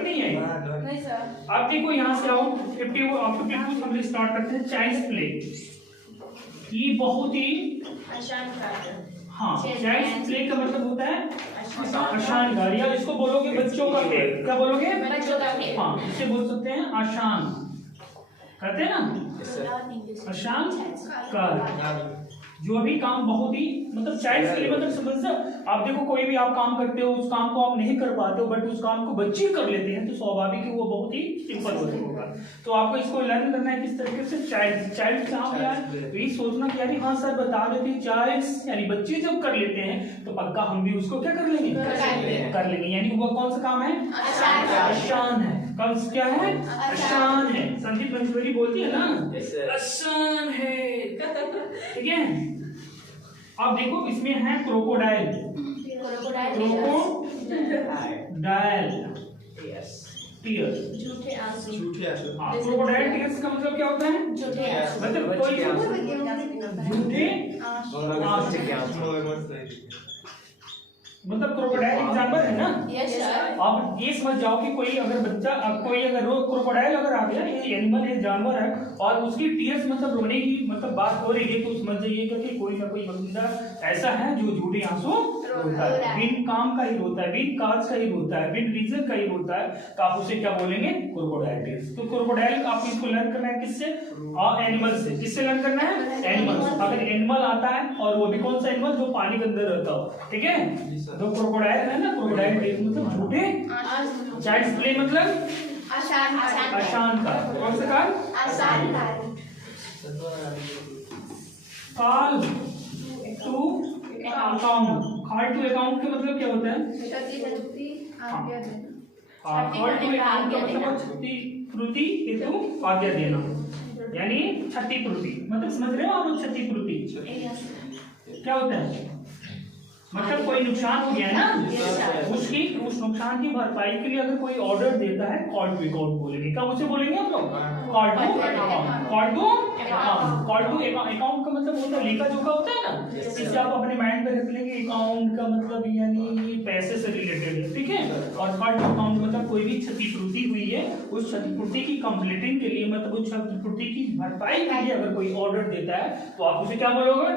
कि नहीं है? नहीं सर। अब देखो यहाँ से आओ 52 हम स्टार्ट करते हैं चाइल्ड प्ले। ये बहुत ही आसान कार्य। हाँ, चाइल्ड प्ले का मतलब होता है आसान कार्य, या इसको बोलोगे बच्चों का खेल। क्या बोलोगे? बच्चों का खेल। हाँ, इसे बोल सकते हैं आसान, कहते हैं ना आसान कार्य। जो भी काम बहुत ही मतलब चाइल्ड के लिए मतलब समझ, आप देखो कोई भी आप काम करते हो, उस काम को आप नहीं कर पाते हो बट उस काम को बच्चे कर लेते हैं, तो स्वाभाविक है वो बहुत ही सिंपल होगा। तो आपको इसको लर्न करना है किस तरीके से। चाइल्ड क्या हो यार, तो ये सोचना कि यानी हाँ सर बता देते हैं चाइल्ड यानी बच्चे जब कर लेते हैं तो पक्का हम भी उसको क्या कर लेंगे, कर लेंगे। यानी वो कौन सा काम है? आसान है। कौन क्या है? आसान है। संदीप पंचवटी बोलती है ना आसान है, ठीक है। अब देखो इसमें है क्रोकोडाइल। टीयर, झूठे आंसू। क्रोकोडाइल टीयर्स का मतलब क्या होता है? झूठे आंसू। मतलब कोई झूठे मतलब क्रोकोडाइल एक जानवर है ना। Yes sir. आप ये समझ जाओ कि कोई अगर बच्चा कोई अगर क्रोकोडाइल अगर आ गया, ये एनिमल है, जानवर है, और उसकी टीयर्स मतलब रोने की मतलब बात हो रही है, तो समझ जाइएगा कि कोई ना कोई बंदा ऐसा है जो झूठे आंसू रोता है, बिन काम का ही रोता है, बिन काज का ही रोता है, बिन रीजन का ही रोता है, तो आप उसे क्या बोलेंगे? Crocodile tears. तो क्रोकोडाइल आप इसको लर्न करना है किससे? एनिमल से। किससे लर्न करना है? एनिमल। अगर एनिमल आता है और वो भी कौन सा एनिमल जो पानी के अंदर रहता हो, ठीक है। तो क्रोकोडाइल है ना, क्रोकोडाइल मतलब झूठे, चाइल्ड्स प्ले मतलब आसान का। कौन सा काल? आसान कार्य। Call to account. Call to account का मतलब क्या होता है? कॉल टू अकाउंट का मतलब क्षतिपूर्ति हेतु आज्ञा देना, यानी क्षतिपूर्ति मतलब समझ रहे हो आप लोग? क्षतिपूर्ति क्या होता है? मतलब कोई नुकसान हो गया है ना, उसकी उस नुकसान की भरपाई के लिए अगर कोई ऑर्डर देता है, कॉल टू अकाउंट बोलेंगे। कब उसे बोलेंगे हम लोग? Call to account. Call to account. Call to account का मतलब होता है लेखा जोखा होता है ना, इससे आप अपने माइंड में रख लेंगे। अकाउंट का मतलब यानी पैसे से रिलेटेड है, ठीक है। और कॉल टू अकाउंट मतलब कोई भी क्षतिपूर्ति हुई है, उस क्षतिपूर्ति की कंप्लीटिंग के लिए मतलब उस क्षतिपूर्ति की भरपाई के लिए अगर कोई ऑर्डर देता है तो आप उसे क्या बोलोगे?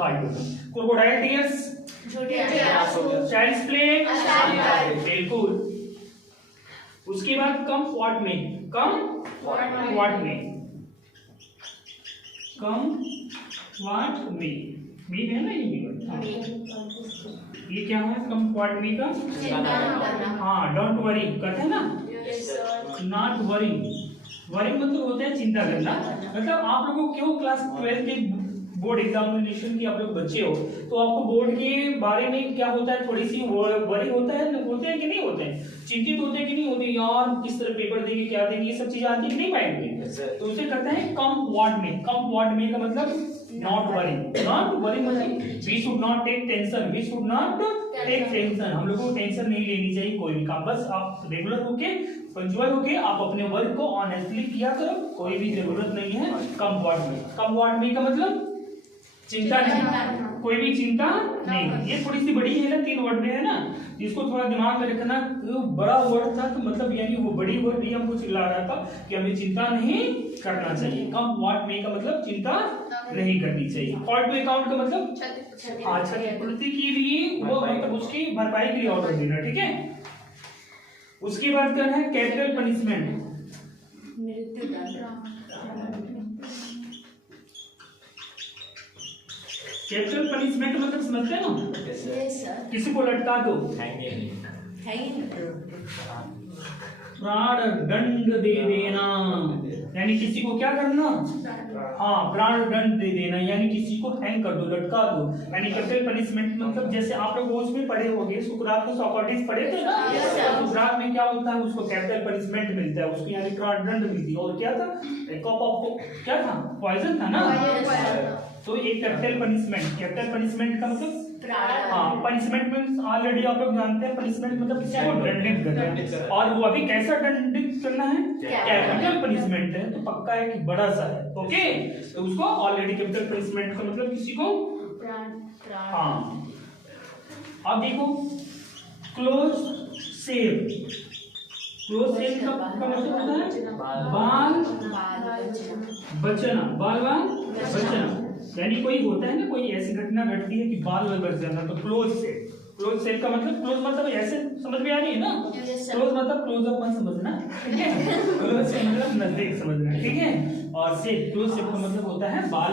Call to. Crocodile tears, child's play, बिल्कुल। उसके बाद कम व्हाट में, कम व्हाट में, कम व्हाट में, मी है ना ये ये क्या है? कम व्हाट में का हाँ, डोंट वरी कहते हैं ना, नॉट वरी। वरी मतलब होता है चिंता करना। मतलब आप लोगों को क्यों क्लास 12 के बोर्ड एग्जामिनेशन की आप लोग बच्चे हो, तो आपको बोर्ड के बारे में क्या होता है? थोड़ी सी वरी होता है, होते हैं कि नहीं होते हैं? चिंतित होते हैं कि नहीं होते? यार किस तरह पेपर देंगे, क्या देंगे, ये सब चीजें आती है नहीं माइंड में। तो उसे कहते हैं कम व्हाट में। कम व्हाट में का मतलब नॉट वरी। नॉट वरी मतलब we should not take tension, we should not take tension. हम लोगों को टेंशन नहीं लेनी चाहिए कोई भी काम। बस आप रेगुलर होके, पंक्चुअल होके आप अपने वर्क को ऑनेस्टली किया करो, कोई भी जरूरत नहीं है कम व्हाट में। कम व्हाट में का मतलब चिंता नहीं, कोई भी चिंता नहीं। ये थोड़ी सी बड़ी है ना, 3 वर्ड में है ना, जिसको थोड़ा दिमाग में रखना। तो बड़ा वर्ड था तो मतलब यानी वो बड़ी वर्ड ही हमको चिल्ला रहा था कि हमें चिंता नहीं करना चाहिए। कम व्हाट में का मतलब चिंता नहीं करनी चाहिए। कॉल टू अकाउंट का मतलब क्षतिपूर्ति के लिए वो मतलब उसकी भरपाई के लिए ऑर्डर देना, ठीक है। उसके बाद क्या है? Capital punishment. कैपिटल पनिशमेंट मतलब समझते हैं ना? किसी को लटका दो, प्राण दंड दे देना, यानी किसी को क्या करना? हाँ, प्राण दंड दे देना, यानी किसी को हैंग कर दो, लटका दो। यानी कैपिटल पनिशमेंट मतलब जैसे आप लोग उसमें पढ़े होंगे, सुकरात को सोक्रेटिस पढ़े थे ना, सुकरात में क्या होता है? उसको कैपिटल पनिशमेंट मिलता है, उसको यानी प्राण दंड मिलती है। और क्या था? एक कप ऑफ क्या था? पॉइजन था ना। तो एक कैपिटल पनिशमेंट। कैपिटल पनिशमेंट का मतलब हाँ, पनिशमेंट मींस ऑलरेडी आप लोग जानते हैं पनिशमेंट मतलब किसी को दंडित करना है, और वो अभी कैसा दंडित करना है? कैपिटल पनिशमेंट है, तो पक्का है कि बड़ा सा है, ओके। तो उसको ऑलरेडी कैपिटल पनिशमेंट का मतलब किसी को हाँ। अब देखो क्लोज सेव, क्लोज सेल का मतलब होता है बाल बचना, बाल बचना। यानी कोई होता है ना, कोई ऐसी घटना घटती है कि बाल बच जाना, तो क्लोज सेल। क्लोज सेल का मतलब, क्लोज मतलब ऐसे समझ में आ रही है ना, क्लोज मतलब क्लोज अप मत समझना, ठीक है, क्लोज से मतलब नजदीक समझना, ठीक है। और सेल, क्लोज सेल का मतलब होता है बाल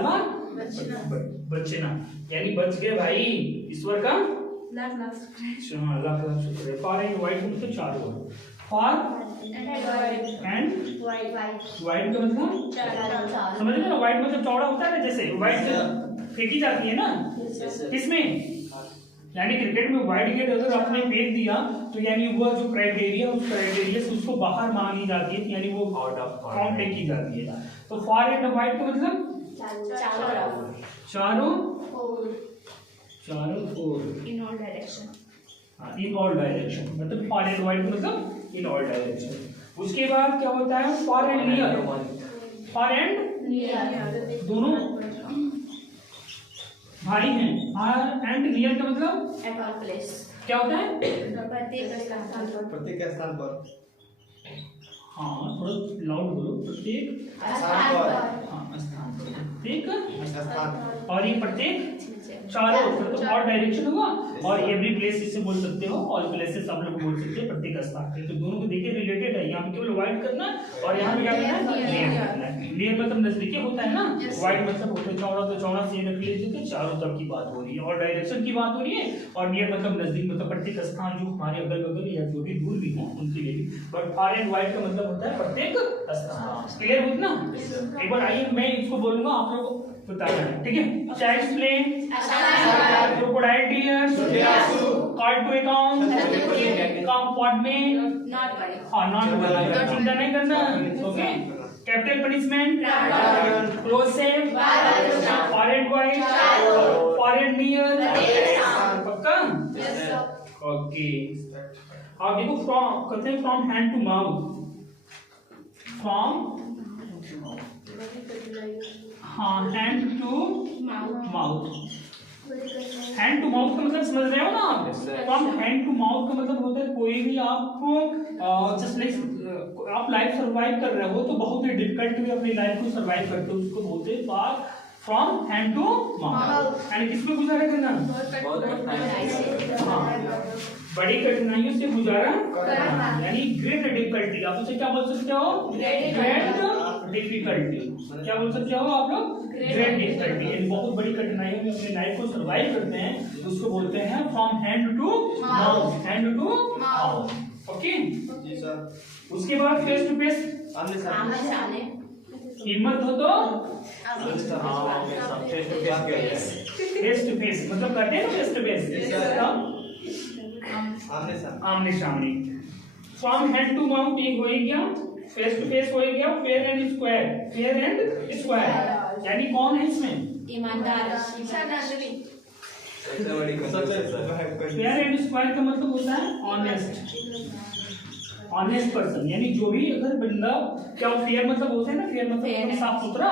बचना, यानी बच गए भाई, ईश्वर का लाख लाख शुक्र है। फॉर एंड वाइट मतलब चारों, फॉर एंड वाइट का मतलब समझ लो ना, वाइट मतलब चौड़ा होता है ना, जैसे वाइट फेंकी जाती है ना, किसमें, यानी क्रिकेट में वाइड गेट अगर आपने फेंक दिया तो यानी वो जो क्राइटेरिया, उस क्राइटेरिया से उसको बाहर मानी जाती है, यानी वो आउट ऑफ काउंट की जाती है। तो फार एंड वाइड का मतलब चारों ओर, in all direction. In all direction, मतलब फार एंड वाइड मतलब इन ऑल डायरेक्शन। उसके बाद क्या होता है far and near, far and Near. दोनों भाई हैं। फार एंड नियर का मतलब At all place. क्या होता है, प्रत्येक स्थान पर, हाँ थोड़ा लाउड बोलो, प्रत्येक स्थान पर. हाँ स्थान पर, प्रत्येक स्थान, और ये प्रत्येक चारों ओर, तो ऑल डायरेक्शन हुआ, और एवरी प्लेस इससे बोल सकते हो, ऑल प्लेसेस आप लोग बोल सकते हैं प्रत्येक स्थान पे। तो दोनों को देखिए रिलेटेड है, यहाँ पे केवल वाइड करना और यहाँ पे क्या करना है, नियर करना है। नियर मतलब नजदीकी होता है ना, वाइड मतलब होता है चौड़ा, तो चौड़ा से रख लीजिए, तो चारों तरफ की बात हो रही है, और डायरेक्शन की बात हो रही है, और नियर मतलब नजदीक, मतलब प्रत्येक स्थान जो हमारे अगल बगल या जो भी दूर भी हो उनके लिए भी। बट फार एंड वाइड का मतलब होता है प्रत्येक स्थान। क्लियर हो ना? एक बार आइए मैं इसको बोलूंगा, आप लोग बताना है, ठीक है। Childs play, crocodile tears, call to account, come pot में, Not worry. हाँ नॉट वर्क, चिंता नहीं करना, okay. Capital punishment, close save, far and wide, far and near, पक्का, ओके। अब देखो फ्रॉम, कहते हैं from hand to mouth, from हाँ hand to mouth. Hand to mouth का मतलब समझ रहे हो ना आप? फ्रॉम हैंड टू माउथ का मतलब होता है कोई भी आपको जस्ट लाइक आप लाइफ सर्वाइव कर रहे हो, तो बहुत ही डिफिकल्ट भी अपनी लाइफ को सर्वाइव करते हो, उसको बोलते हैं from hand to mouth. And किसमें गुजारा करना, हाँ बड़ी कठिनाइयों से गुजारा करना, यानी ग्रेट डिफिकल्टी, आप उसे क्या बोल सकते हो, ग्रेट डिफिकल्टी। क्या बोल सकते हो आप लोग, ग्रेट डिफिकल्टी, यानी बहुत बड़ी कठिनाइयों में अपने लाइफ को सर्वाइव करते हैं, उसको बोलते हैं from hand to mouth, hand to mouth, okay. उसके बाद फेस टू फेस, आमने-सामने. हिम्मत हो तो फेस टू फेस, मतलब कहते हैं ना फेस टू फेस, आमने सामने। फ्रॉम हैंड टू माउथ ये हो गया, फेस टू फेस हो गया, fair and square, fair and square, यानी कौन है इसमें, ईमानदार. फेयर एंड स्क्वायर का मतलब होता है ऑनेस्ट, ऑनेस्ट पर्सन, यानी जो भी अगर बंदा, क्या फेयर मतलब होता है ना, फेयर मतलब साफ सुथरा,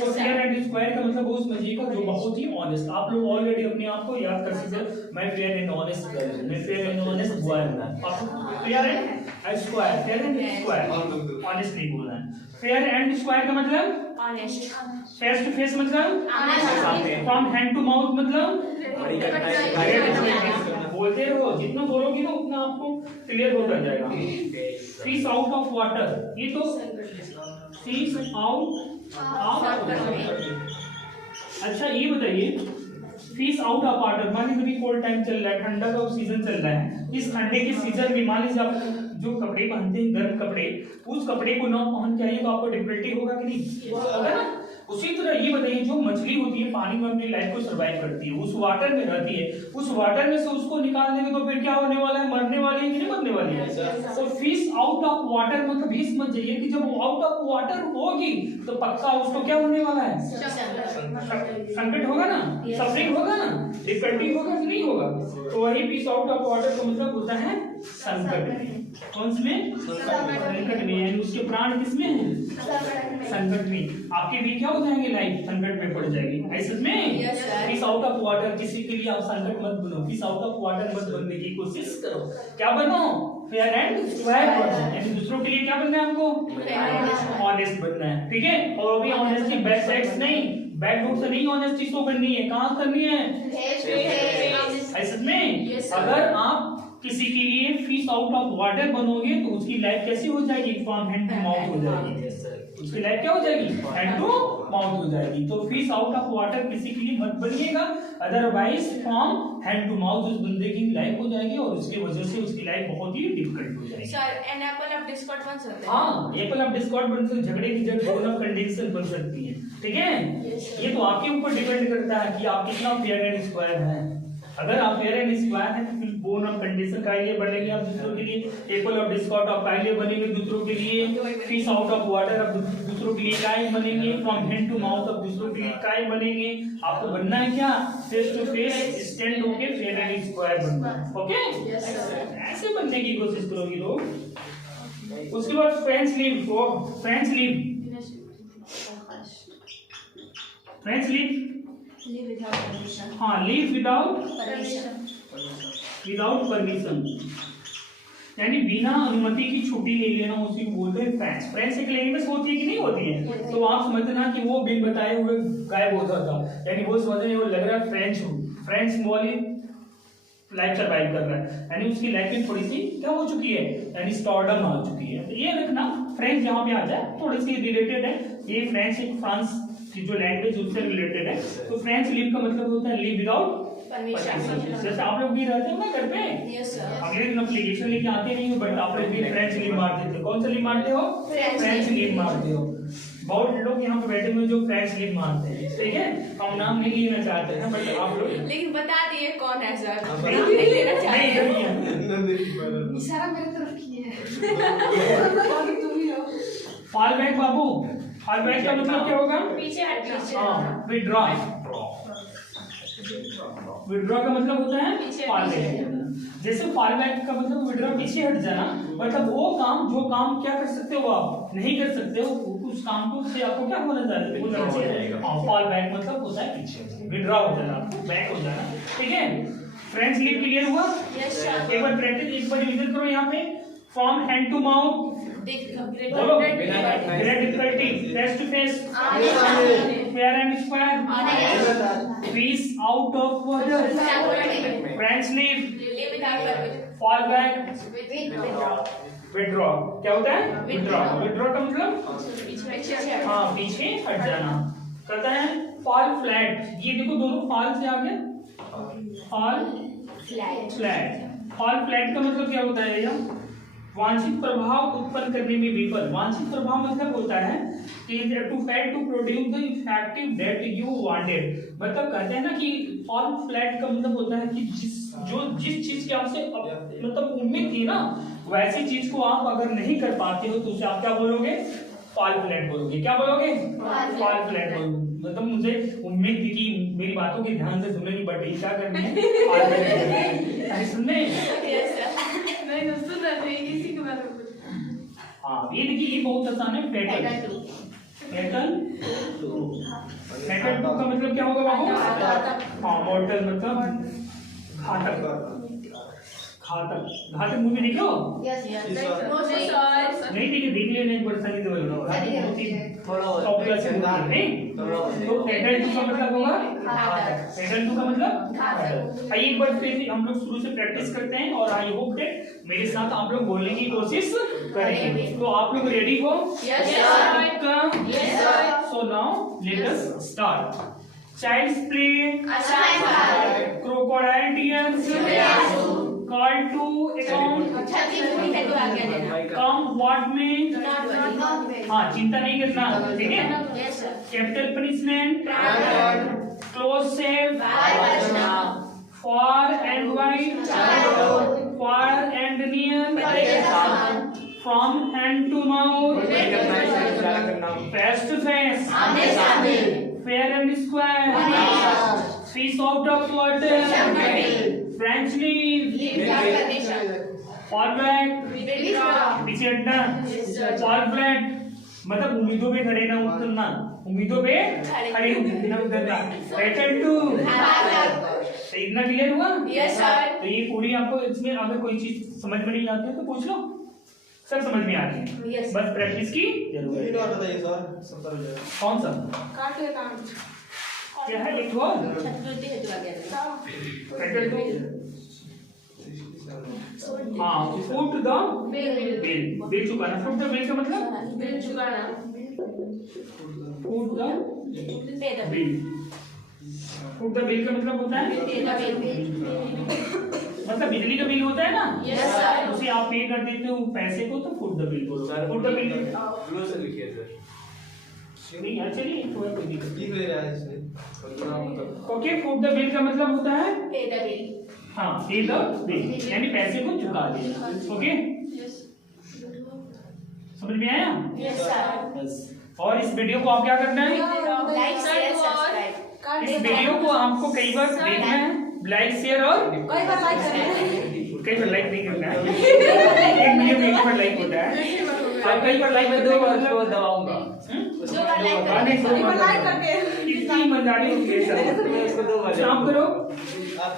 तो फेयर एंड स्क्वायर का मतलब उस मजे का जो बहुत ही ऑनेस्ट। आप लोग ऑलरेडी अपने आप को याद कर सकते हो, मैं फेयर एंड ऑनेस्ट कर, मैं फेयर एंड ऑनेस्ट बॉय हूं, आप fair and square, fair and square, honest नहीं बोलना है। फेयर एंड स्क्वायर का मतलब ऑनेस्ट. फेस टू फेस मतलब आमने-सामने. फ्रॉम हैंड टू माउथ मतलब बोलते रहो, जितना बोलोगे ना उतना आपको क्लियर होता जाएगा। फिश आउट ऑफ वाटर, ये तो फिश आउट ऑफ वाटर। अच्छा ये बताइए, फिश आउट ऑफ वाटर, मान लीजिए अभी कोल्ड टाइम चल रहा है, ठंडा का सीजन चल रहा है, इस ठंडे के सीजन में मान लीजिए आप जो कपड़े पहनते हैं गर्म कपड़े, उस कपड़े को ना पहन के आइए तो आपको डिफिकल्टी होगा कि नहीं, होगा ना। उसी तरह ये बताइए, जो मछली होती है पानी में अपनी लाइफ को सर्वाइव करती है, उस वाटर में रहती है, उस वाटर में से उसको निकाल देंगे तो फिर क्या होने वाला है, मरने वाली है कि नहीं मरने वाली है। तो फिश आउट ऑफ वाटर मतलब भी समझ जाइए कि जब वो आउट ऑफ वाटर होगी तो पक्का उसको क्या होने वाला है, संकट होगा ना, सफरिंग होगा ना, डिफिकल्टी होगा कि नहीं होगा। तो वही फिश आउट ऑफ वाटर का मतलब होता है संकट में। कौन में, संकट में, यानी उसके प्राण किसमें है, संकट में। आपके भी क्या हो जाएंगे, लाइफ संकट में पड़ जाएगी, ऐसे में फिश आउट ऑफ वाटर। किसी के लिए आप संकट मत बनो, फिश आउट ऑफ वाटर मत बनने की कोशिश करो, क्या बनो, फेयर एंड स्क्वायर, यानी उसके लिए क्या बनना है हमको? ऑनेस्ट बनना है, ठीक है। और अभी ऑनेस्टी बैक साइड नहीं, बैक डोर से नहीं ऑनेस्टी शो करनी है, कहाँ करनी है? ऐसे में अगर आप किसी के लिए फिश आउट ऑफ वाटर बनोगे तो उसकी लाइफ कैसी हो जाएगी? फ्रॉम हैंड टू माउथ हो जाएगी। उसकी लाइफ क्या हो जाएगी? हैंड टू माउथ हो जाएगी। तो फिश आउट ऑफ वाटर किसी के लिए मत बनिएगा, otherwise from hand to mouth उस बंदे की लाइफ हो जाएगी और उसकी वजह से उसकी लाइफ बहुत ही डिफिकल्ट हो जाएगी। Sir an apple of discord बन सकते हैं। हाँ, एप्पल ऑफ डिस्कॉर्ड बन सकते, झगड़े की जगह बोन ऑफ कंडीशन बन सकती है, ठीक है। ये तो आपके ऊपर डिपेंड करता है कि आप कितना फेयर एंड स्क्वायर हैं। अगर आप फेयर एंड स्क्वायर हैं तो फिर बोन ऑफ कंडीशन का लिए बनेंगे आप दूसरों के लिए, एप्पल ऑफ डिस्कॉर्ड आप काइले बनेंगे दूसरों के लिए, फिश आउट ऑफ वाटर आप दूसरों के लिए काय बनेंगे, फ्रॉम हैंड टू माउथ आप दूसरों के लिए काय बनेंगे। आपको बनना है क्या? फेस टू फेस स्टैंड होके फेयर एंड स्क्वायर बनना है, ओके। ऐसे बनने की कोशिश करोगे लोग। उसके बाद friends leave, friends leave, friends leave, हाँ, लीव विदाउट परमिशन, यानी बिना अनुमति की छुट्टी नहीं लेना, उसी को बोलते हैं फ्रेंड्स। फ्रेंड्स एक लैंग्वेज होती है कि नहीं होती है? तो आप समझना कि वो बिन बताए हुए गायब होता था, यानी वो समझने वो लग रहा है फ्रेंच हूँ, फ्रेंच वाली लाइफ सर्वाइव कर रहा है, यानी उसकी लाइफ में थोड़ी सी क्या हो चुकी है, यानी स्टॉर्डम आ चुकी है। तो ये रखना, फ्रेंच जहाँ पे आ जाए थोड़ी सी रिलेटेड है, ये फ्रेंच एक फ्रांस की जो लैंग्वेज उससे रिलेटेड है। तो फ्रेंच लीव का मतलब होता है लीव विदाउट परमिशन। जैसे आप लोग भी रहते हो ना घर पे, अगले दिन एप्लीकेशन लेके आते नहीं हो, बट आप लोग भी फ्रेंच लीव मार देते हो। कौन सा लीव मारते हो? फ्रेंच लीव मारते हो। बहुत लोग यहाँ पे बैठे हुए जो फ्रेंच लीव मारते हैं, ठीक है। हम नाम नहीं लेना चाहते हैं, बट आप लोग लेकिन बता दिए कौन है सर, नाम नहीं लेना चाहते हैं। इशारा मेरे तरफ किए। तुम ही हो। फॉल बैक बाबू, फॉल बैक का मतलब क्या होगा? पीछे हट, हाँ, विड्रॉ। विड्रॉ का मतलब होता है फॉल बैक। जैसे फॉल बैक का मतलब विड्रॉ, पीछे हट जाना, मतलब वो काम जो काम क्या कर सकते हो आप नहीं कर सकते हो, उस काम को से आपको क्या होना चाहिए? फॉल बैक मतलब होता है पीछे, विड्रॉ हो जाना, बैक हो जाना, ठीक है। फ्रेंड्स लीव क्लियर हुआ? एक बार प्रैक्टिस, एक बार रिवीजन करो यहाँ पे। फ्रॉम हैंड टू माउथ, बोलो, great difficulty, face to face, fair and square, fish out of water, friends leave, fall back, withdraw. क्या होता है? विड्रॉ। विड्रॉ का मतलब हाँ, पीछे हट जाना। कहता है फॉल फ्लैट, ये देखो दोनों फॉल से आगे, फॉल फ्लैट। फॉल फ्लैट का मतलब क्या होता है भैया? वांछित प्रभाव उत्पन्न करने में विफल। वांछित प्रभाव मतलब होता है कि to fail to produce the effective that you wanted. मतलब कहते हैं ना कि फॉल फ्लैट का मतलब होता है कि जिस चीज की आपसे मतलब उम्मीद थी ना, वैसी चीज को आप अगर नहीं कर पाते हो तो उसे आप क्या बोलोगे? फॉल फ्लैट बोलोगे। क्या बोलोगे? फॉल फ्लैट बोलोगे। मतलब मुझे उम्मीद थी कि मेरी बातों के ध्यान से सुनेगी, बट ये क्या करनी है? सुनने नहीं सुन रहे थे इसी के बारे में। हाँ, ये देखिए, ये बहुत आसान है। फेटल टू, फेटल टू का मतलब क्या होगा बाबू? हाँ, मॉर्टल मतलब घातक। घातक, घातक मूवी देखो? नहीं देखिए, देख लेना एक बार, सनी देओल पॉपुलर से नहीं। तो फेटल टू का मतलब होगा घातक। फेटल टू का मतलब घातक। आइए एक बार फिर हम लोग शुरू से प्रैक्टिस करते हैं और आई होप दैट मेरे साथ आप लोग बोलने की कोशिश करेंगे। तो आप लोग रेडी हो? So now let us start. Child's play, crocodile tears, call to account, come what में, हाँ, चिंता नहीं करना, ठीक है। Capital punishment, close save, far and wide, far and near, from hand to mouth, face to face, fair and square, fish out of water, French leave, fall back, पीछे हटना, fall flat, मतलब उम्मीदों पे खड़े ना उतरना, उम्मीदों पे खड़े ना उतरना, settle to, तो इतना क्लियर हुआ? Yes sir. तो ये पूरी आपको इसमें अगर कोई चीज समझ में नहीं आती है तो पूछ लो, सब समझ में आते हैं। Yes. बस प्रैक्टिस की जरूरत नहीं है। और बताइए सर, सबसे पहले कौन सा काट के काम क्या है लिखो छत्तीस है जो आ गया टाइटल टू हाँ फुट द बिल बिल चुकाना फुट द बिल का मतलब बिल चुकाना foot the pay the bill foot the bill का मतलब होता है पे द बिल मतलब बिजली का बिल होता है ना Yes, sir. उसे आप पे कर देते हो पैसे को तो फुट द बिल बोलो फुट द बिल ग्लो से लिखिए सर। नहीं यार चलिए कोई दिक्कत लिख ले रहा है इसमें। ओके फुट द बिल का मतलब होता है पे द बिल हाँ पे द बिल यानी पैसे को चुका देना ओके समझ में आया यस सर और इस वीडियो को आप क्या करना है लाइक शेयर सब्सक्राइब इस वीडियो को आपको कई बार देखना है लाइक शेयर और कई बार लाइक करें कई बार लाइक नहीं करना है एक वीडियो में एक बार लाइक होता है और कई बार लाइक मैं 2 बार उसको दबाऊंगा। दो बार लाइक हाँ, नहीं, दो बार लाइक करके कितनी ईमानदारी होती है सर मैं उसको 2 बार काम करो आप